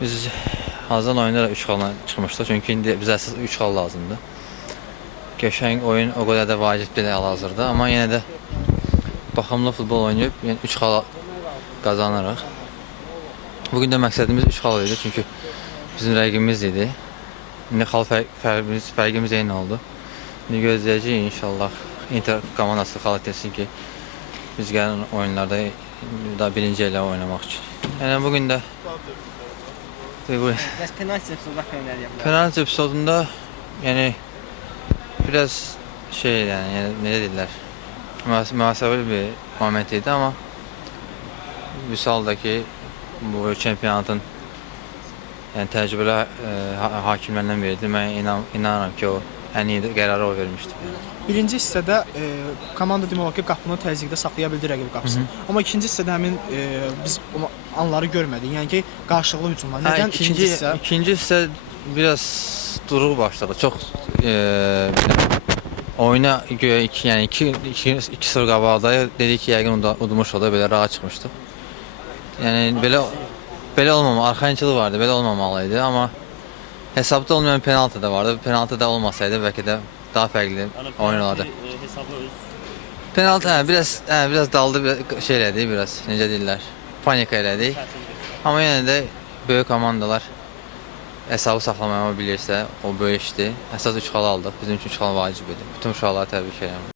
Biz hazırdan oyunda 3 xalla çıxmışdıq. Çünki indi bizə əsas 3 xal lazımdır. Qəşəng oyun o qədər də vacib deyil hal-hazırda, amma yenə də baxımlı futbol oynayıb 3 xal qazanırıq. Bugün də məqsədimiz 3 xal idi, çünki bizim rəqibimiz idi. İndi xal fərqimiz eyni oldu. İndi gözləyəcəyik inşallah Inter komandası xal etsin ki, biz gələn oyunlarda daha birinci elə oynamaq üçün. Yəni bugün də penaltı episodunda yani biraz yani ne dediler, mühasebeli bir momentiydi ama Vüsal'daki bu şampiyonatın yani tecrübeli hakimlerinden biriydi. Ben inanıram ki o en iyi qərarı o vermişdi. Birinci hissədə komanda demək olar ki, qapını təzyiqdə saxlaya bildi rəqib qapısını. Amma ikinci hissədə həmin biz anları görmədik. Yəni ki, qarşılıqlı hücumlar. Nədən ikinci hissə? İkinci hissə biraz duruq başladı. Çox oyuna göre yani 2-0 qabaqda dedik ki, yəqin udmuş o da belə rahat çıxmışdı. Yani belə olmamalı, arxayınçılıq vardı, belə olmamalıydı amma hesabda olmayan penaltı da vardı. Penaltı da olmasaydı belki de daha fərqli oyun olardı. Penaltı biraz daldı, şey elədi, biraz necə deyirlər, panika elədi. Amma yenə də böyük komandalar hesabı saxlamağı bilirsə, o böyük işdir. Əsas 3 xal aldıq. Bizim üçün 3 xal vacib idi. Bütün uşaqları təbrik edirəm.